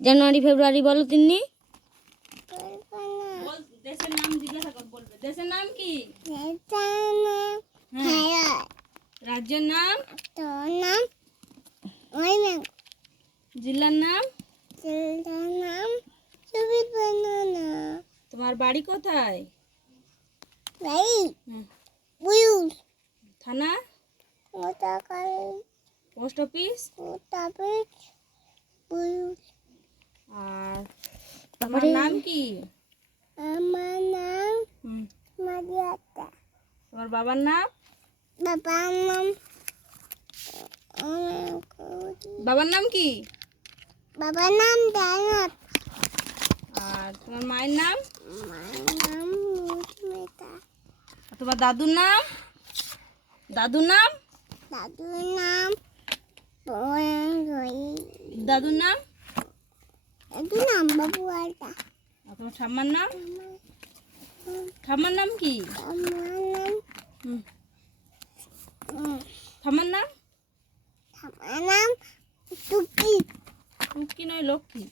জানুয়ারি ফেব্রুয়ারি বলো তিন্নি। দেশের নাম জিজ্ঞাসা কর, বলবে দেশের নাম কি? রাজ্যের নাম? জেলার নাম? তোমার বাড়ি কোথায়? থানা? Post office? আর তোমার নাম কি? আমার নাম মারিয়াতা। তোমার বাবার নাম? বাবার নাম বাবার নাম কি? বাবার নাম দানত। আর তোমার মায়ের নাম? মায়ের নাম মুসমিতা। আর তোমার দাদুর নাম? দাদুর নাম? দাদুর নাম দাদুর নাম? দাদুর নাম বাবু আলতা। আর তোমার ঠাম্মার নাম? ঠাম্মার নাম কি? আমার নাম ঠাম্মার নাম? আমার নাম টুকি। টুকি নয়, লক্ষ্মী।